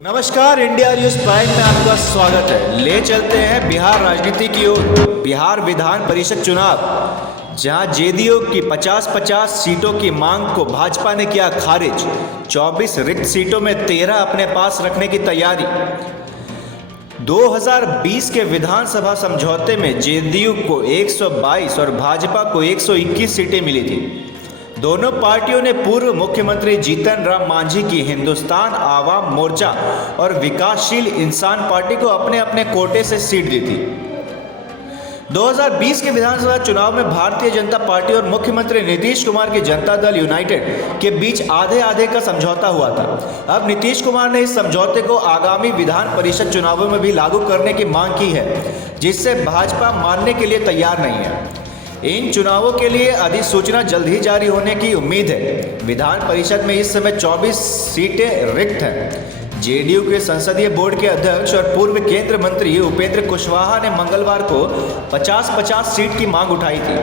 नमस्कार, India news prime में आपका स्वागत है। ले चलते हैं बिहार राजनीति की ओर। बिहार विधान परिषद चुनाव, जहां जेडीयू की 50-50 सीटों की मांग को भाजपा ने किया खारिज। 24 रिक्त सीटों में 13 अपने पास रखने की तैयारी। 2020 के विधानसभा समझौते में जेडीयू को 122 और भाजपा को 121 सीटें मिली थी। दोनों पार्टियों ने पूर्व मुख्यमंत्री जीतन राम मांझी की हिंदुस्तान आवाम मोर्चा और विकासशील इंसान पार्टी को अपने अपने कोटे से सीट दी थी। 2020 के विधानसभा चुनाव में भारतीय जनता पार्टी और मुख्यमंत्री नीतीश कुमार की जनता दल यूनाइटेड के बीच आधे आधे का समझौता हुआ था। अब नीतीश कुमार ने इस समझौते को आगामी विधान परिषद चुनावों में भी लागू करने की मांग की है, जिससे भाजपा मानने के लिए तैयार नहीं है। इन चुनावों के लिए अधिसूचना जल्द ही जारी होने की उम्मीद है। विधान परिषद में इस समय 24 सीटें रिक्त हैं। जेडीयू के संसदीय बोर्ड के अध्यक्ष और पूर्व केंद्रीय मंत्री उपेंद्र कुशवाहा ने मंगलवार को 50-50 सीट की मांग उठाई थी।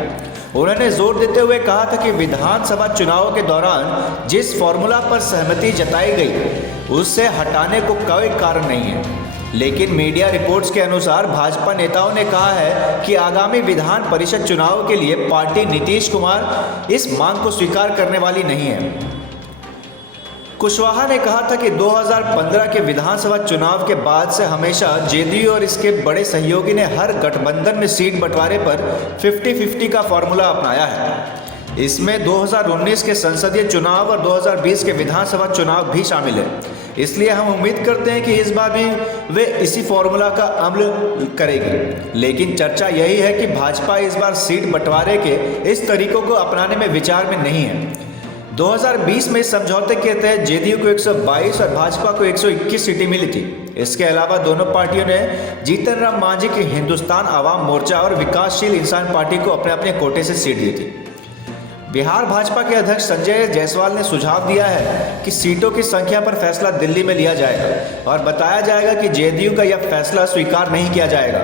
उन्होंने जोर देते हुए कहा था कि विधानसभा चुनावों के दौरान जिस फॉर्मूला पर सहमति जताई गई उससे हटाने को कोई कारण नहीं है। लेकिन मीडिया रिपोर्ट्स के अनुसार भाजपा नेताओं ने कहा है कि आगामी विधान परिषद चुनाव के लिए पार्टी नीतीश कुमार इस मांग को स्वीकार करने वाली नहीं है। कुशवाहा ने कहा था कि 2015 के विधानसभा चुनाव के बाद से हमेशा जेडीयू और इसके बड़े सहयोगी ने हर गठबंधन में सीट बंटवारे पर 50-50 का फॉर्मूला अपनाया है। इसमें 2019 के संसदीय चुनाव और 2020 के विधानसभा चुनाव भी शामिल है। इसलिए हम उम्मीद करते हैं कि इस बार भी वे इसी फॉर्मूला का अमल करेगी। लेकिन चर्चा यही है कि भाजपा इस बार सीट बंटवारे के इस तरीकों को अपनाने में विचार में नहीं है। 2020 में इस समझौते के तहत जेडीयू को 122 और भाजपा को 121 सीटें मिली थी। इसके अलावा दोनों पार्टियों ने जीतन राम मांझी की हिंदुस्तान आवाम मोर्चा और विकासशील इंसान पार्टी को अपने अपने कोटे से सीट दी थी। बिहार भाजपा के अध्यक्ष संजय जायसवाल ने सुझाव दिया है कि सीटों की संख्या पर फैसला दिल्ली में लिया जाएगा और बताया जाएगा कि जेडीयू का यह फैसला स्वीकार नहीं किया जाएगा।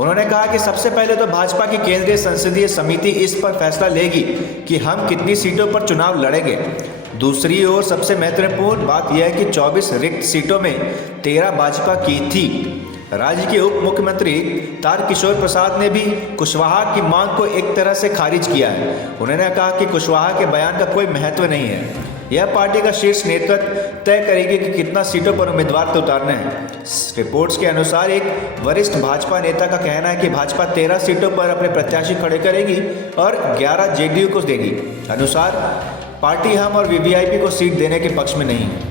उन्होंने कहा कि सबसे पहले तो भाजपा की केंद्रीय संसदीय समिति इस पर फैसला लेगी कि हम कितनी सीटों पर चुनाव लड़ेंगे। दूसरी ओर सबसे महत्वपूर्ण बात यह है कि 24 रिक्त सीटों में 13 भाजपा की थी। राज्य के उप मुख्यमंत्री तारकिशोर प्रसाद ने भी कुशवाहा की मांग को एक तरह से खारिज किया है। उन्होंने कहा कि कुशवाहा के बयान का कोई महत्व नहीं है। यह पार्टी का शीर्ष नेतृत्व तय करेगी कि कितना सीटों पर उम्मीदवार उतारना है। रिपोर्ट्स के अनुसार एक वरिष्ठ भाजपा नेता का कहना है कि भाजपा 13 सीटों पर अपने प्रत्याशी खड़े करेगी और 11 जेडीयू को देगी। अनुसार पार्टी हम और वीवीआईपी को सीट देने के पक्ष में नहीं है।